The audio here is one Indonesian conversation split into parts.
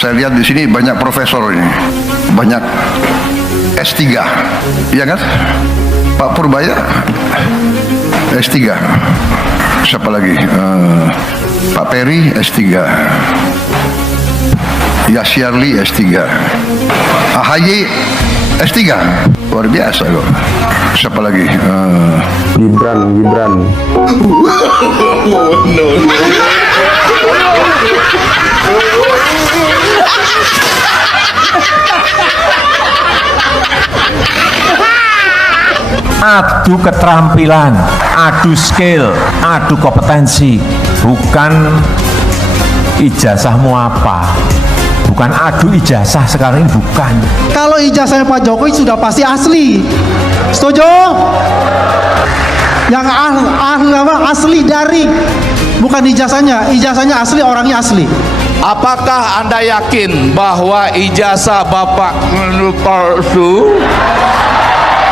Saya lihat di sini banyak profesor ini, banyak S3, iya kan? Pak Purbaya S3, siapa lagi? Pak Peri S3, Yasyarli S3, AHY S3, luar biasa kok. Siapa lagi? Gibran. No. Adu keterampilan, adu skill, adu kompetensi, bukan ijazahmu apa, bukan adu ijazah sekarang ini, bukan. Kalau ijazahnya Pak Jokowi sudah pasti asli, setuju? Yang asli dari, bukan ijazahnya asli, orangnya asli. Apakah Anda yakin bahwa ijazah Bapak palsu?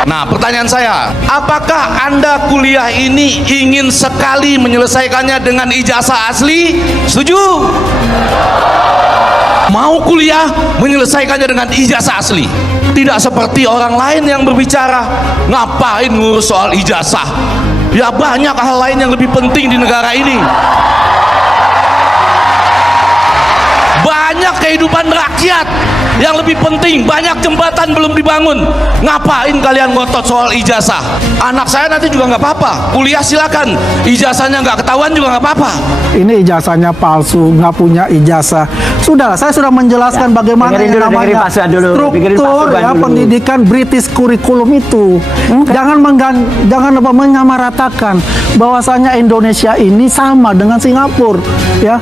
Nah, pertanyaan saya, apakah Anda kuliah ini ingin sekali menyelesaikannya dengan ijazah asli? Setuju? Mau kuliah menyelesaikannya dengan ijazah asli, tidak seperti orang lain yang berbicara, ngapain ngurus soal ijazah? Ya banyak hal lain yang lebih penting di negara ini. Banyak kehidupan rakyat yang lebih penting, banyak jembatan belum dibangun. Ngapain kalian ngotot soal ijazah? Anak saya nanti juga nggak apa-apa, kuliah silakan, ijazahnya nggak ketahuan juga nggak apa-apa. Ini ijazahnya palsu, nggak punya ijazah. Sudahlah, saya sudah menjelaskan bagaimana yang namanya struktur ya, pendidikan British Curriculum itu. Jangan menyamaratakan bahwasanya Indonesia ini sama dengan Singapura, ya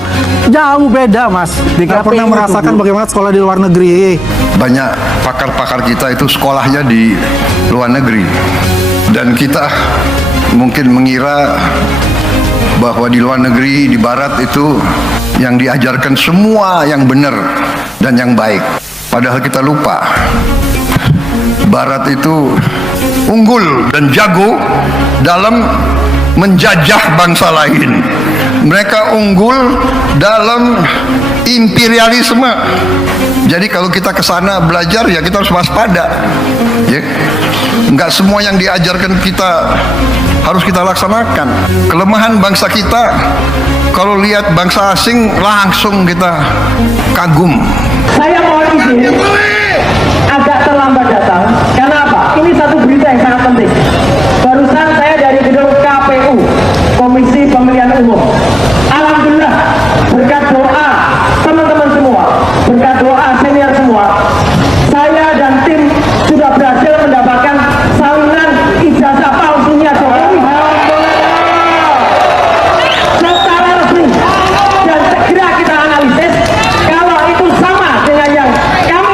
jauh beda, Mas. Tidak pernah merasakan bagaimana sekolah di luar negeri. Banyak pakar-pakar kita itu sekolahnya di luar negeri, dan kita mungkin mengira bahwa di luar negeri, di barat itu yang diajarkan semua yang benar dan yang baik. Padahal kita lupa, barat itu unggul dan jago dalam menjajah bangsa lain. Mereka unggul dalam imperialisme. Jadi kalau kita ke sana belajar, ya kita harus waspada. Ya. Enggak semua yang diajarkan kita harus kita laksanakan. Kelemahan bangsa kita, kalau lihat bangsa asing langsung kita kagum. Saya mohon izin agak terlambat datang. Karena apa? Ini satu berita yang sangat penting. Barusan saya dari gedung KPU, Komisi Pemilihan Umum. Alhamdulillah, berkat doa teman-teman semua, berkat doa senior semua, saya dan tim sudah berhasil mendapatkan salinan ijazah palsunya Jokowi secara resmi, dan segera kita analisis. Kalau itu sama dengan yang kami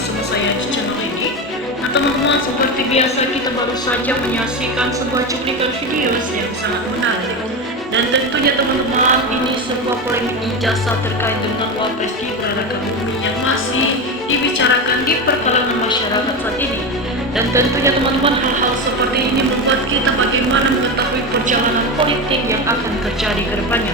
bersama saya di channel ini. Nah teman-teman, seperti biasa kita baru saja menyaksikan sebuah cuplikan video yang sangat menarik. Dan tentunya teman-teman, ini sebuah polemik ijazah terkait dengan Wapres Gibran Rakabumi yang masih dibicarakan di perkalangan masyarakat saat ini. Dan tentunya teman-teman, hal-hal seperti ini membuat kita bagaimana mengetahui perjalanan politik yang akan terjadi ke depannya.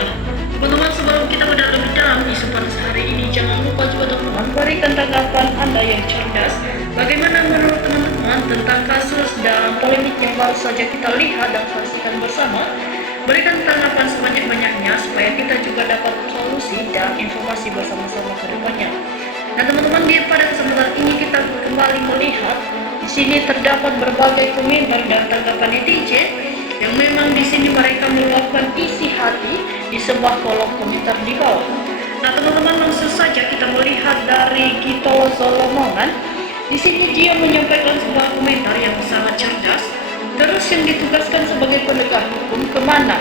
Nah, teman-teman, sebelum kita pada lebih dalam isu pada hari ini, jangan lupa juga teman-teman berikan tanggapan Anda yang cerdas. Bagaimana menurut teman-teman tentang kasus dan polemik yang baru saja kita lihat dan saksikan bersama? Berikan tanggapan sebanyak-banyaknya supaya kita juga dapat solusi dan informasi bersama-sama ke depannya. Nah teman-teman, pada kesempatan ini kita kembali melihat di sini terdapat berbagai komentar dan tanggapan netizen yang memang di sini mereka meluapkan isi hati di sebuah kolom komentar di bawah. Nah teman-teman, langsung saja kita melihat dari Gito Solomongan. Di sini dia menyampaikan sebuah komentar yang sangat cerdas. Terus yang ditugaskan sebagai penegak hukum kemana?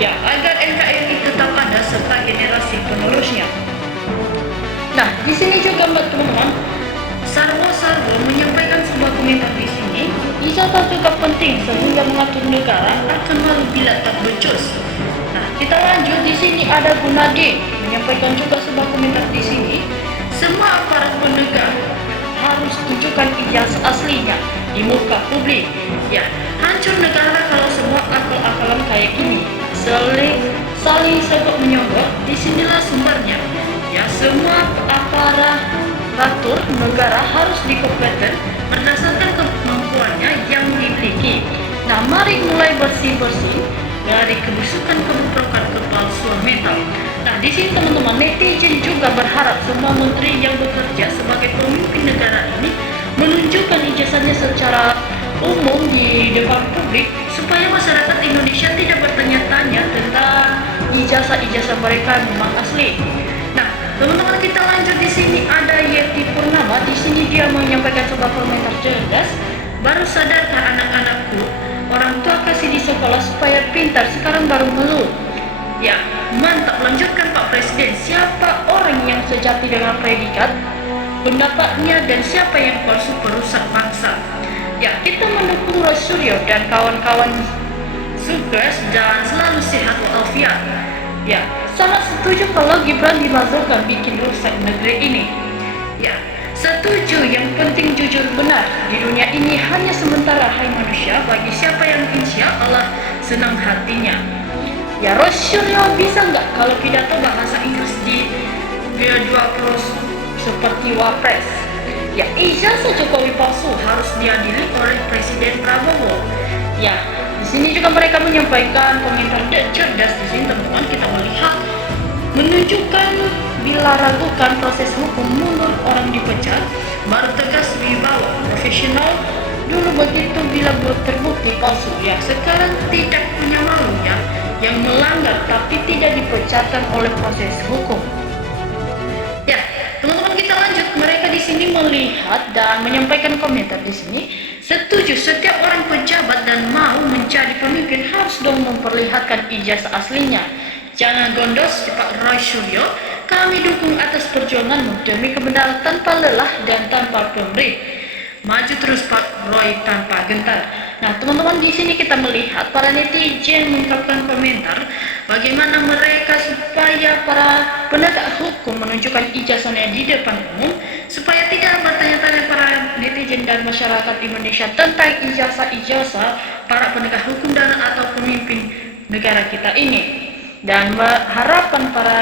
Ya, agar NKRI tetap ada serta generasi penerusnya. Nah, di sini juga teman-teman, Sarwo menyampaikan sebuah komentar di sini. Ijazah juga penting sehingga mengatur negara akan malu bila tak becus. Nah, kita lanjut. Di sini ada Gunade menyampaikan juga sebuah komentar di sini. Semua aparat penegak harus tunjukkan ijazah aslinya di muka publik. Ya, hancur negara kalau semua akal-akalan kayak gini. Saling sebut menyogok, disinilah sumbernya. Ya, semua aparatur negara harus dikompeten berdasarkan kemampuannya yang dimiliki. Nah, mari mulai bersih-bersih dari kebusukan keboprokan kepalsuan mental. Nah, di sini teman-teman, netizen juga berharap semua menteri yang bekerja sebagai pemimpin negara ini menunjukkan ijazahnya secara umum di depan publik supaya masyarakat Indonesia tidak bertanya-tanya tentang ijazah-ijazah mereka memang asli. Nah, teman-teman, kita lanjut. Di sini ada Yeti Purnama. Di sini dia menyampaikan sebuah komentar cerdas. Baru sadarkah anak-anakku, orang tua kasih di sekolah supaya pintar, sekarang baru ngeluh. Ya, mantap. Lanjutkan Pak Presiden. Siapa orang yang sejati dengan predikat pendapatnya dan siapa yang palsu perusak bangsa? Ya, kita mendukung Roy Suryo dan kawan-kawan sukses dan selalu sehat walafiat. Ya, sangat setuju kalau Gibran dimasukkan bikin rusak negeri ini. Ya, setuju. Yang penting jujur benar. Di dunia ini hanya sementara, hai manusia, bagi siapa yang insya Allah senang hatinya. Ya, Roy Suryo bisa nggak kalau pidato bahasa Inggris di G20 seperti Wapres? Ya, ijazah Jokowi palsu harus diadili oleh Presiden Prabowo. Ya, di sini juga mereka menyampaikan komentar cerdas. Di sini teman-teman kita melihat menunjukkan bila ragukan proses hukum mundur orang dipecat, baru tegas wibawa profesional dulu begitu bila terbukti palsu. Ya, sekarang tidak punya malu ya, yang melanggar tapi tidak dipecatkan oleh proses hukum. Ya, teman-teman, kita lanjut. Mereka di sini melihat dan menyampaikan komentar di sini. Setuju, setiap orang pejabat dan mau menjadi pemimpin harus dong memperlihatkan ijazah aslinya. Jangan gondos Pak Roy Suryo. Kami dukung atas perjuanganmu demi kebenaran tanpa lelah dan tanpa pamrih. Maju terus Pak Roy tanpa gentar. Nah, teman-teman, di sini kita melihat para netizen mengungkapkan komentar bagaimana mereka supaya para penegak hukum menunjukkan ijazahnya di depan umum supaya tidak bertanya-tanya para netizen dan masyarakat Indonesia tentang ijazah-ijazah para penegak hukum dan atau pemimpin negara kita ini. Dan harapan para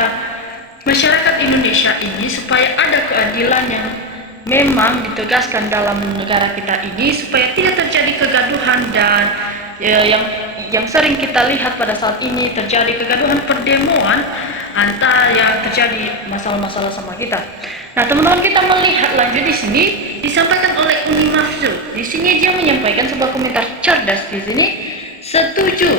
masyarakat Indonesia ini supaya ada keadilan yang memang ditegaskan dalam negara kita ini supaya tidak terjadi kegaduhan dan yang sering kita lihat pada saat ini terjadi kegaduhan perdemoan antara yang terjadi masalah-masalah sama kita. Nah, teman-teman, kita melihat lanjut di sini disampaikan oleh Uni Mafzu. Di sini dia menyampaikan sebuah komentar cerdas di sini. Setuju,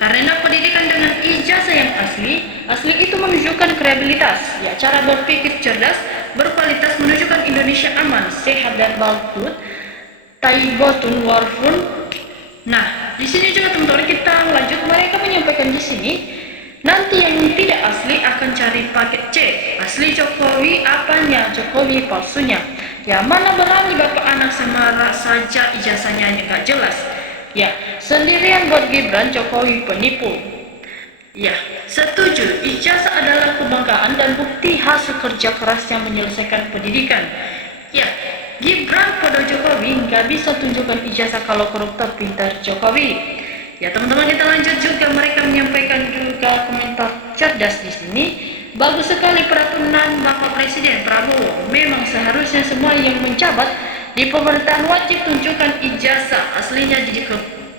karena pendidikan dengan ijazah yang asli itu menunjukkan kredibilitas. Ya, cara berpikir cerdas berkualitas menunjukkan Indonesia aman, sehat dan bagus. Taibotun warfun. Nah, di sini juga teman-teman kita lanjut. Mereka menyampaikan di sini Nanti yang tidak asli akan cari paket C. Asli Jokowi apanya, Jokowi palsunya. Ya, mana berani bapak anak semarak saja ijazahnya nggak jelas. Ya, sendirian buat Gibran, Jokowi penipu. Ya, setuju. Ijazah adalah kebanggaan dan bukti hasil kerja keras yang menyelesaikan pendidikan. Ya, Gibran pada Jokowi nggak bisa tunjukkan ijazah kalau koruptor pintar Jokowi. Ya teman-teman, kita lanjut juga. Mereka menyampaikan juga komentar cerdas di sini. Bagus sekali peraturan Bapak Presiden Prabowo. Memang seharusnya semua yang menjabat di pemerintahan wajib tunjukkan ijazah aslinya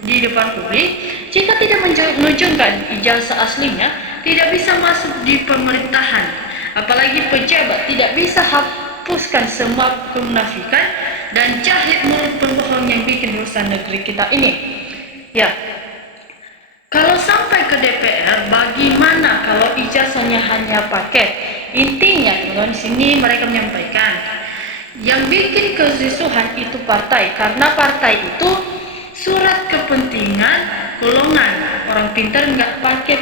di depan publik. Jika tidak menunjukkan ijazah aslinya, tidak bisa masuk di pemerintahan. Apalagi pejabat tidak bisa hapuskan semua kemunafikan dan jahit mulut pembohong yang bikin urusan negeri kita ini. Ya, kalau sampai ke DPR, bagaimana kalau ijazahnya hanya paket? Intinya, teman-teman, di sini mereka menyampaikan yang bikin kerusuhan itu partai, karena partai itu surat kepentingan golongan. Orang pintar nggak pakai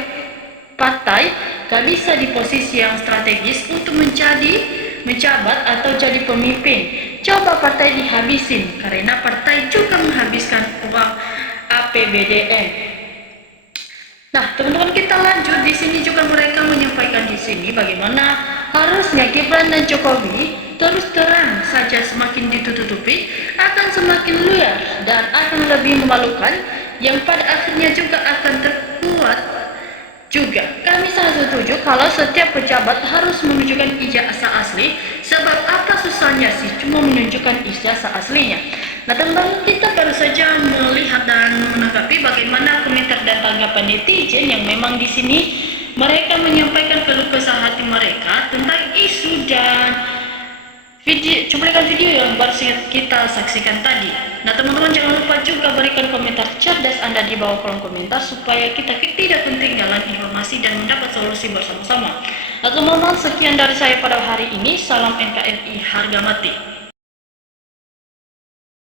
partai, nggak bisa di posisi yang strategis untuk menjabat atau jadi pemimpin. Coba partai dihabisin, karena partai juga menghabiskan uang APBDN. Nah, teman-teman, kita lanjut. Di sini juga mereka menyampaikan di sini bagaimana harusnya Gibran dan Jokowi terus terang saja, semakin ditutupi akan semakin liar dan akan lebih memalukan, yang pada akhirnya juga akan terkuat juga. Kami sangat setuju kalau setiap pejabat harus menunjukkan ijazah asli. Sebab apa susahnya sih cuma menunjukkan ijazah aslinya? Nah teman-teman, kita baru saja melihat dan menanggapi bagaimana komentar dan tanggapan netizen yang memang di sini mereka menyampaikan keluh kesah hati mereka tentang isu dan cuplikan video yang baru kita saksikan tadi. Nah teman-teman, jangan lupa juga berikan komentar cerdas Anda di bawah kolom komentar supaya kita tidak ketinggalan informasi dan mendapat solusi bersama-sama. Nah teman-teman, sekian dari saya pada hari ini. Salam NKRI harga mati.